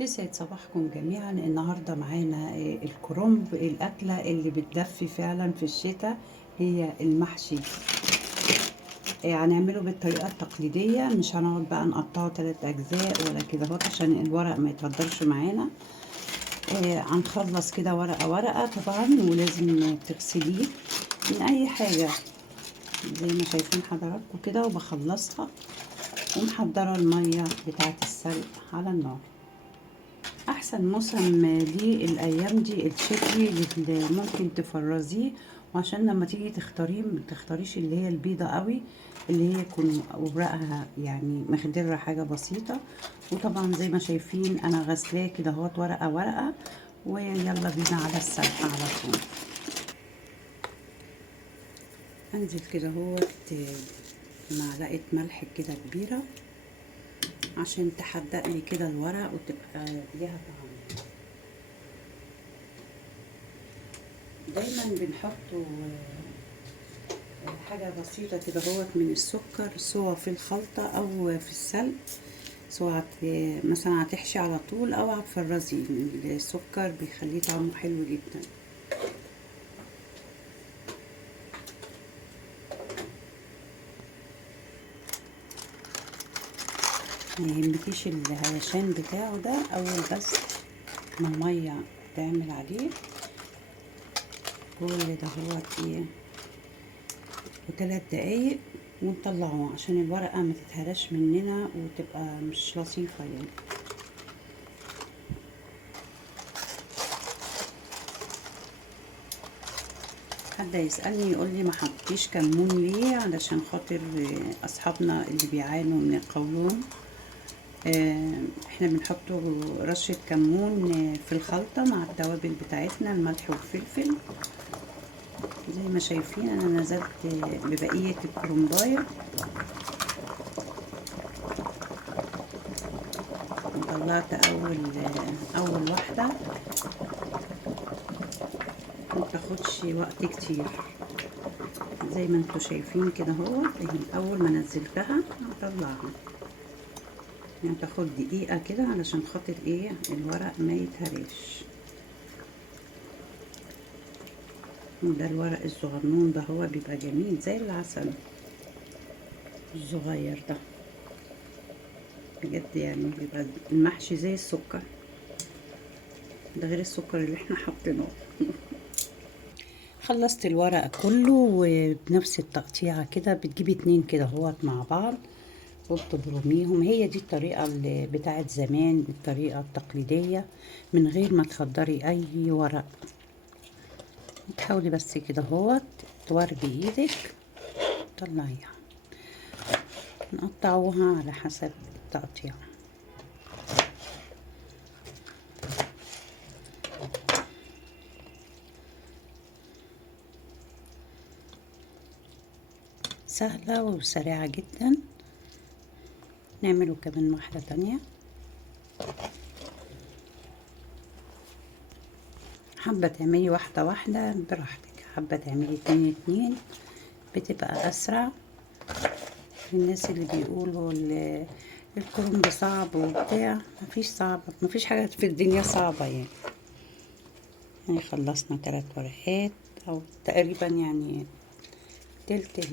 يسعد صباحكم جميعا. النهاردة معانا الكرنب، الأكلة اللي بتدفي فعلا في الشتاء، هي المحشي. هنعمله بالطريقة التقليدية، مش هنقعد بقى نقطعه 3 أجزاء ولا كده اهوت عشان الورق ما يتهدرش معانا. هنخلص كده ورقة ورقة طبعا، ولازم تغسليه من أي حاجة زي ما شايفين حضراتكم كده، وبخلصها ومحضرة المية بتاعة السلق على النار. احسن موسم ليه الايام دي الشتوي، اللي ممكن تفرزيه، وعشان لما تيجي تختاريه متختاريش اللي هي البيضة قوي، اللي هي يكون اوراقها يعني مخضرة حاجة بسيطة. وطبعا زي ما شايفين انا غسلاه كده اهوت ورقة ورقة، ويلا بينا على السلق على طول. انزل كده اهوت معلقة ملح كده كبيرة عشان تحدق لي كده الورق وتبقى ليها طعم. دايما بنحطه حاجة بسيطة كده هوت من السكر، سواء في الخلطة أو في السلق، سواء مثلا هتحشي على طول أو هتفرزي. السكر بيخليه طعمه حلو جدا. ما يهمكيش الهيشان بتاعه ده، أول بس ما المية تعمل عليه كل ده هوت ايه و3 دقايق ونطلعه عشان الورقة ما تتهرش مننا وتبقى مش لطيفة يعني. حد يسألني يقول لي ما حطيتيش كمون ليه؟ علشان خاطر أصحابنا اللي بيعانوا من القولون، احنا بنحط رشة كمون في الخلطة مع التوابل بتاعتنا، الملح والفلفل. زي ما شايفين انا نزلت ببقية الكرنباية وطلعت اول واحدة، متاخدش وقت كتير زي ما انتوا شايفين كده. هو اول ما نزلتها هطلعها، يعني تاخد دقيقة كده علشان خاطر ايه الورق ما يتهريش. وده الورق الصغنون ده هو بيبقى جميل زي العسل الصغير ده بجد، يعني بيبقى المحشي زي السكر، ده غير السكر اللي احنا حاطينه. خلصت الورق كله، وبنفس التقطيعة كده بتجيبي 2 كده اهوت مع بعض وبتبرميهم. هي دي الطريقة اللي بتاعت زمان، الطريقة التقليدية من غير ما تخدري اي ورق. تحاولي بس كده اهوت توردي ايدك طلعيها، نقطعوها على حسب التقطيع. سهلة وسريعة جدا. نعمله كمان واحدة تانية. حابة تعملي واحدة واحدة براحتك، حابة تعملي 2 بتبقى أسرع. الناس اللي بيقولوا الكرنب صعب وبتاع، مفيش صعب، مفيش حاجة في الدنيا صعبة يعني. خلصنا 3 ورقات أو تقريبا يعني تلت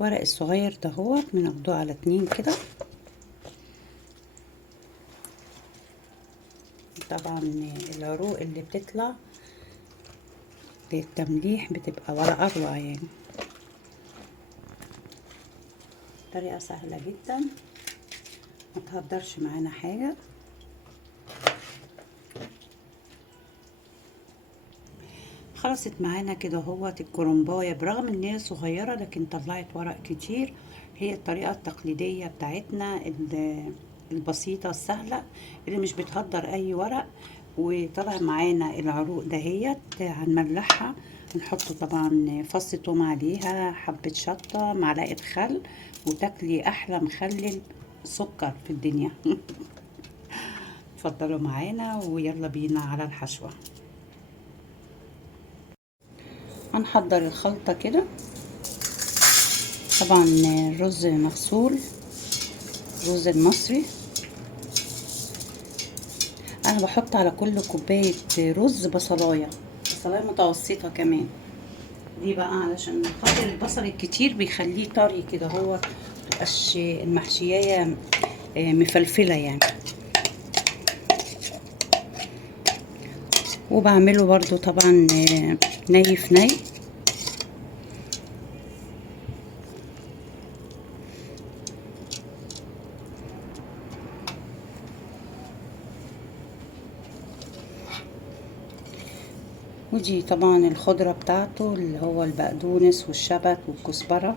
الورق الصغير ده هو بناخده على 2 كده. طبعا العروق اللي بتطلع للتمليح بتبقى ولا أروع يعني. طريقة سهلة جدا ما تهدرش معانا حاجة. خلصت معانا كده اهوت الكرنبايه، برغم ان هي صغيره لكن طلعت ورق كتير. هي الطريقه التقليديه بتاعتنا البسيطه السهله اللي مش بتهدر اي ورق. وطلع معانا العروق دهيت هنملحها، نحط طبعا فص توم عليها، حبه شطه، معلقه خل، وتاكلي احلى مخلل سكر في الدنيا. اتفضلوا معانا ويلا بينا على الحشوه. هنحضر الخلطة كده. طبعا الرز مغسول، الرز المصري انا بحط على كل كوبايه رز بصلايه متوسطه كمان. دي بقى علشان خاطر البصل الكتير بيخليه طري كده، هو متبقاش المحشية مفلفلة يعني. وبعمله برضو طبعا ني في ني. ودي طبعا الخضرة بتاعته اللي هو البقدونس والشبت والكزبرة.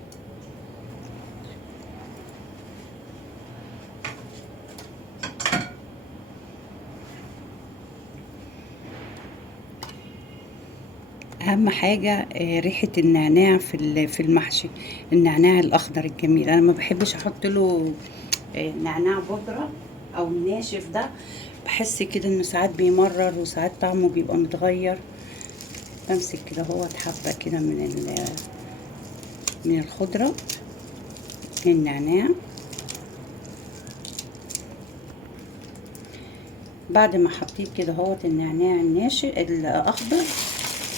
اهم حاجة ريحة النعناع في المحشي، النعناع الاخضر الجميل. انا ما بحبش احط له نعناع بودرة او ناشف، ده بحس كده انه ساعات بيمرر وساعات طعمه بيبقى متغير. بمسك كده هو حبة كده من الخضرة، من النعناع. بعد ما حطيت كده هو النعناع الناشف الاخضر،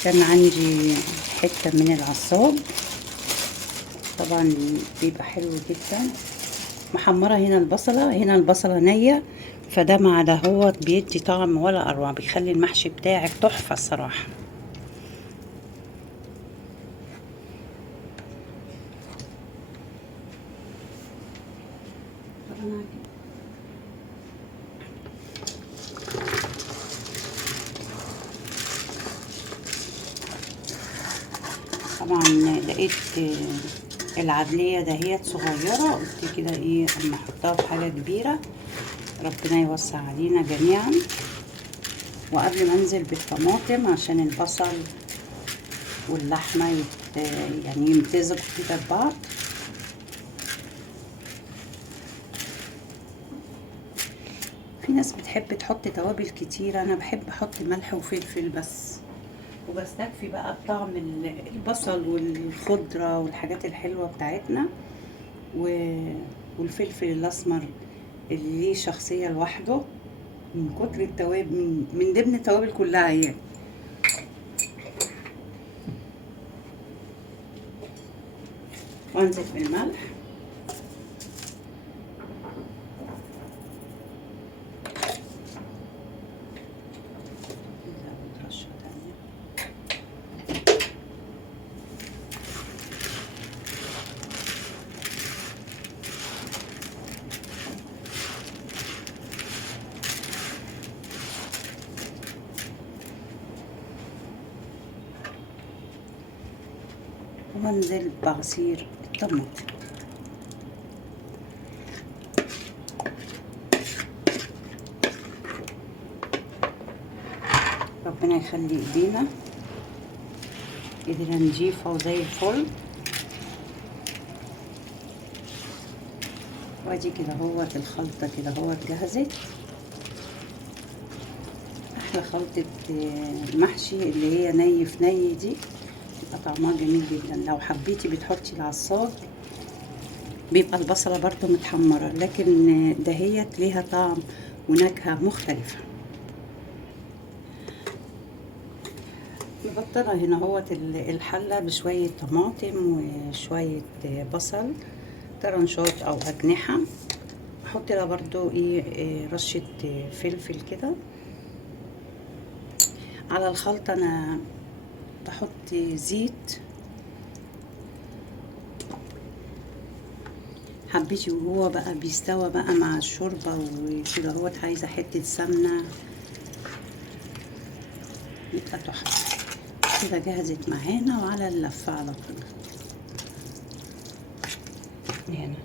كان عندي حتة من العصاب طبعا بيبقى حلو جدا. محمرة هنا البصلة نية، فده مع ده هو بيدي طعم ولا اروع، بيخلي المحشي بتاعك تحفة الصراحة. طبعا لقيت العدلية دهيت صغيرة، قلت كده ايه اما احطها في حاجة كبيرة، ربنا يوسع علينا جميعا. وقبل ما انزل بالطماطم عشان البصل واللحمة يعني يمتزجوا كده ببعض. في ناس بتحب تحط توابل كتير، انا بحب احط ملح وفلفل بس، وبستكفي بقى بطعم البصل والخضرة والحاجات الحلوة بتاعتنا، والفلفل الاسمر اللي ليه شخصية لوحده من كتر التوابل، من ضمن التوابل كلها يعني. وانزل بالملح، وانزل بعصير الطماطم. ربنا يخلي ايدينا نضيفة وزي الفل. وادي كده هوت الخلطة كده هوت جهزت. احلى خلطة محشي اللي هي ني في ني دي، بيبقى طعمها جميل جدا. لو حبيتي بتحطي العصاج، بيبقى البصلة برضو متحمرة، لكن دهيت ليها طعم ونكهة مختلفة. مبطنة هنا هوت الحلة بشوية طماطم وشوية بصل طرنشات او اجنحة. احط لها برضو رشة فلفل كده على الخلطة. انا بحط زيت، حبيتي وهو بقى بيستوى بقى مع الشوربة وكده هوت عايزة حتة سمنة، يبقى تحفة كده. جهزت معانا وعلى اللفة على طول هنا.